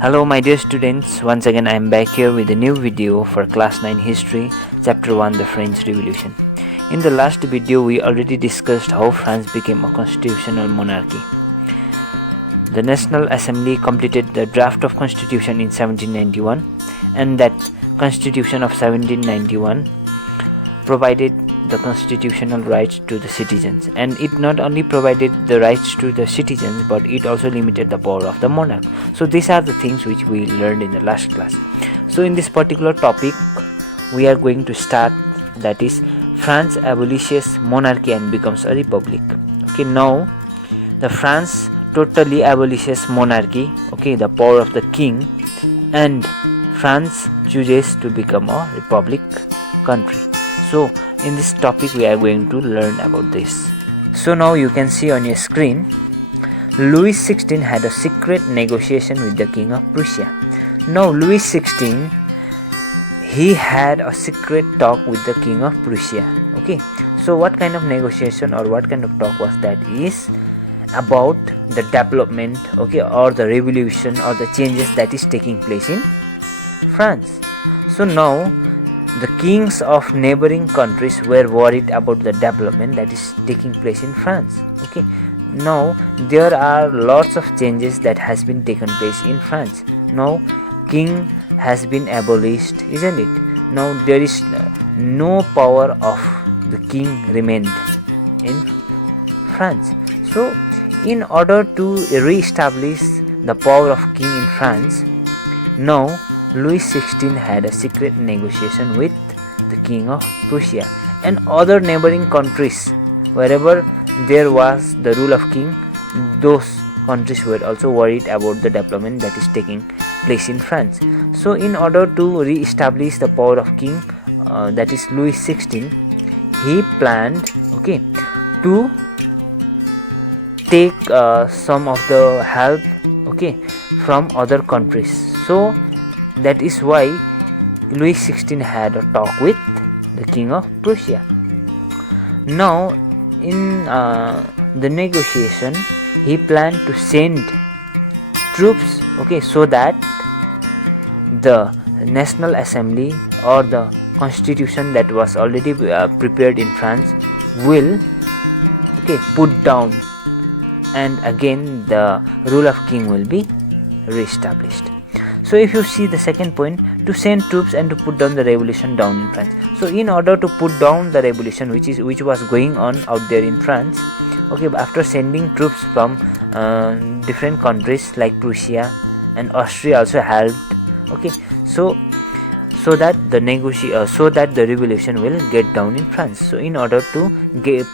Hello my dear students, once again I am back here with a new video for class 9 history, chapter 1, the French Revolution. In the last video we already discussed how France became a constitutional monarchy. The National Assembly completed the draft of constitution in 1791, and that constitution of 1791 provided the constitutional rights to the citizens, and it not only provided the rights to the citizens but it also limited the power of the monarch. So these are the things which we learned in the last class. So in this particular topic we are going to start, that is, France abolishes monarchy and becomes a republic. Okay, now the France totally abolishes monarchy, okay, the power of the king, and France chooses to become a republic country. So in this topic we are going to learn about this. So now you can see on your screen, Louis XVI had a secret negotiation with the King of Prussia. Now Louis XVI, he had a secret talk with the King of Prussia. Okay, so what kind of negotiation or what kind of talk was that? Is about the development, okay, or the revolution or the changes that is taking place in France. So now the kings of neighboring countries were worried about the development that is taking place in France. Okay, now there are lots of changes that has been taken place in France. Now king has been abolished, isn't it? Now there is no power of the king remained in France. So in order to re-establish the power of king in France, now Louis XVI had a secret negotiation with the King of Prussia and other neighboring countries. Wherever there was the rule of king, those countries were also worried about the development that is taking place in France. So in order to re-establish the power of king, that is Louis XVI, he planned, okay, to take some of the help, okay, from other countries. So that is why Louis XVI had a talk with the King of Prussia. Now in the negotiation he planned to send troops, okay, so that the National Assembly or the constitution that was already prepared in France will, okay, put down, and again the rule of king will be re-established. So if you see the second point, to send troops and to put down the revolution down in France. So in order to put down the revolution which was going on out there in France, okay, after sending troops from different countries like Prussia and Austria also helped, okay, so that the revolution will get down in France. So in order to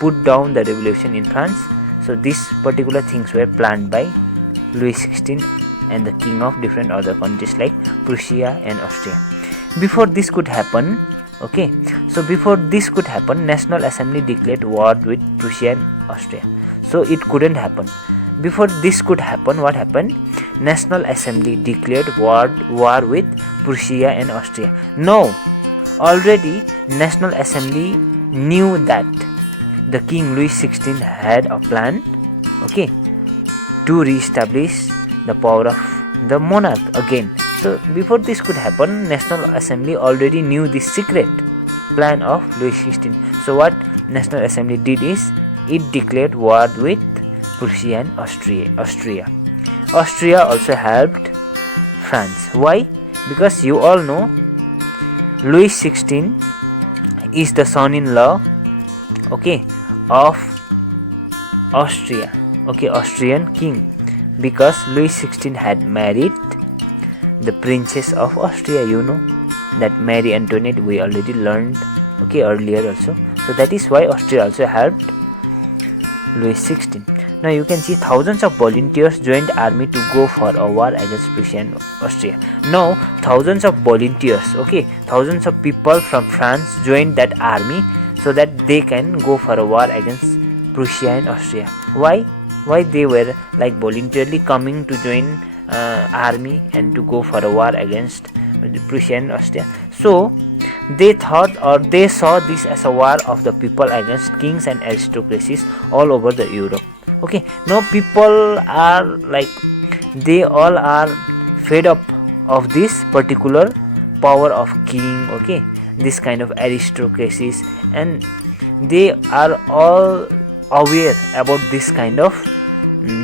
put down the revolution in France, so these particular things were planned by Louis XVI and the king of different other countries like Prussia and Austria. Before this could happen, okay, so before this could happen, National Assembly declared war with Prussia and Austria. So it couldn't happen. Before this could happen, what happened? National Assembly declared war with Prussia and Austria. Now already National Assembly knew that the King Louis XVI had a plan, okay, to re-establish the power of the monarch again. So before this could happen, National Assembly already knew this secret plan of Louis XVI. So what National Assembly did is it declared war with Prussia and Austria. Austria also helped France. Why? Because you all know Louis XVI is the son-in-law, okay, of Austria, okay, Austrian king, because Louis XVI had married the Princess of Austria. You know that Marie Antoinette, we already learned, okay, earlier also. So that is why Austria also helped Louis XVI. Now you can see thousands of volunteers joined army to go for a war against Prussia and Austria. Now thousands of volunteers, okay, thousands of people from France joined that army so that they can go for a war against Prussia and Austria. Why they were like voluntarily coming to join army and to go for a war against Prussia and Austria? So they thought, or they saw this as a war of the people against kings and aristocracies all over the Europe. Okay, now people are like, they all are fed up of this particular power of king, okay, this kind of aristocracies, and they are all aware about this kind of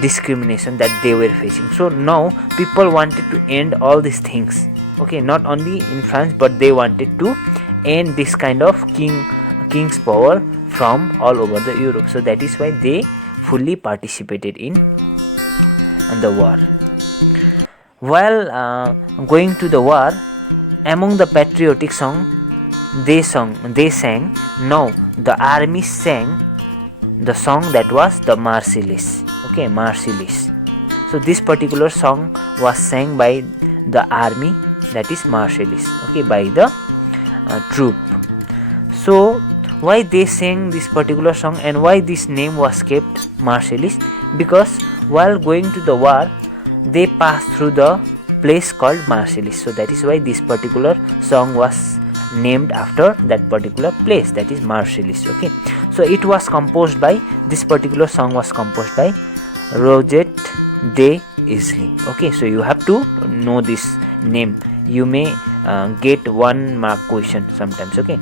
discrimination that they were facing. So now people wanted to end all these things, okay, not only in France, but they wanted to end this kind of king's power from all over the Europe. So that is why they fully participated in the war. While going to the war, among the patriotic song they sang, now the army sang the song that was the Marseillaise, okay, Marseillaise. So this particular song was sang by the army, that is Marseillaise, okay, by the troop. So why they sang this particular song and why this name was kept Marseillaise? Because while going to the war, they passed through the place called Marseillaise. So that is why this particular song was named after that particular place, that is Marseillaise, okay. So it was composed by, this particular song was composed by Roget de Isly, okay. So you have to know this name, you may get 1 mark question sometimes, okay.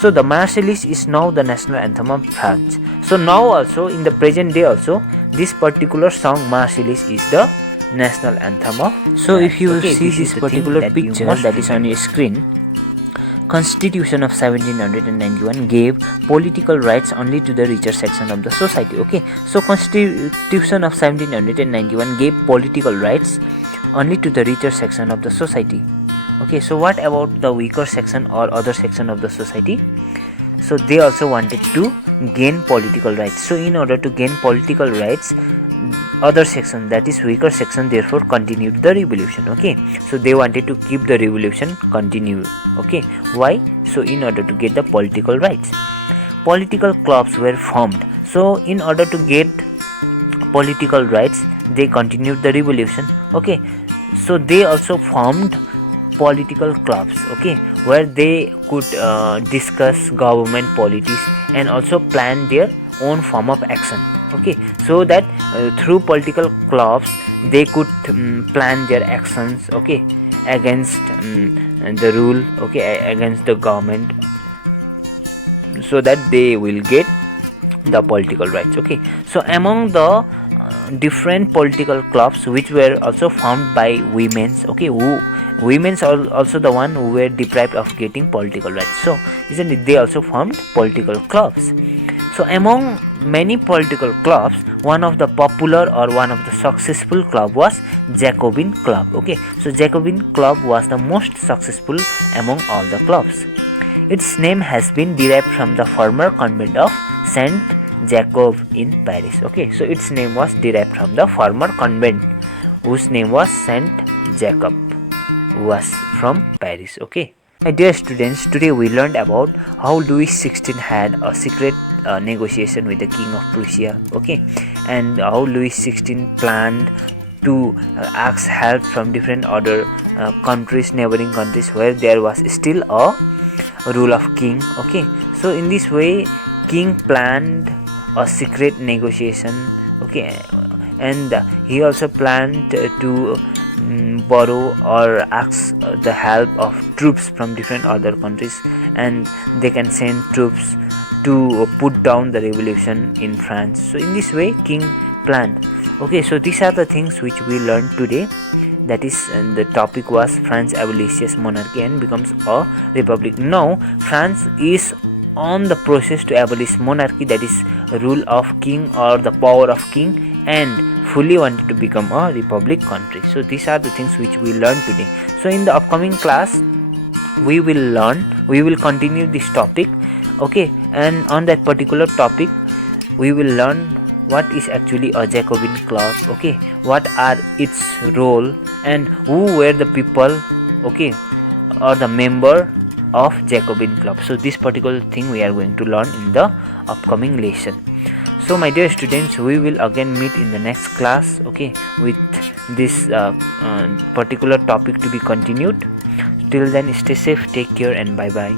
So the Marseillaise is now the national anthem of France. So now also in the present day also, this particular song Marseillaise is the national anthem of France. So if you see this particular picture that is on your screen, Constitution of 1791 gave political rights only to the richer section of the society, okay. So Constitution of 1791 gave political rights only to the richer section of the society, okay. So what about the weaker section or other section of the society? So they also wanted to gain political rights. So in order to gain political rights, other section, that is weaker section, therefore continued the revolution, okay. So they wanted to keep the revolution continue, okay. Why? So in order to get the political rights, political clubs were formed. So in order to get political rights, they continued the revolution, okay. So they also formed political clubs, okay, where they could discuss government policies and also plan their own form of action, okay. So that through political clubs they could plan their actions, okay, against the rule, okay, against the government, so that they will get the political rights, okay. So among the different political clubs which were also formed by women's, okay, women's are also the one who were deprived of getting political rights. So isn't it, they also formed political clubs. So among many political clubs, one of the popular or one of the successful club was Jacobin Club, okay. So Jacobin Club was the most successful among all the clubs. Its name has been derived from the former convent of Saint Jacob in Paris, okay. So its name was derived from the former convent whose name was Saint Jacob, was from Paris, okay. My dear students, today we learned about how Louis XVI had a secret negotiation with the King of Prussia, okay, and how Louis XVI planned to ask help from different other countries, neighboring countries, where there was still a rule of king, okay. So in this way, king planned a secret negotiation, okay, and he also planned to borrow or ask the help of troops from different other countries, and they can send troops to put down the revolution in France. So in this way king planned, okay. So these are the things which we learned today, that is the topic was France abolishes monarchy and becomes a republic. Now France is on the process to abolish monarchy, that is rule of king or the power of king, and fully wanted to become a republic country. So these are the things which we learned today. So in the upcoming class we will continue this topic, okay, and on that particular topic we will learn what is actually a Jacobin club, okay, what are its role and who were the people, okay, or the member of Jacobin club. So this particular thing we are going to learn in the upcoming lesson. So my dear students, we will again meet in the next class, okay, with this particular topic to be continued. Till then, stay safe, take care, and bye bye.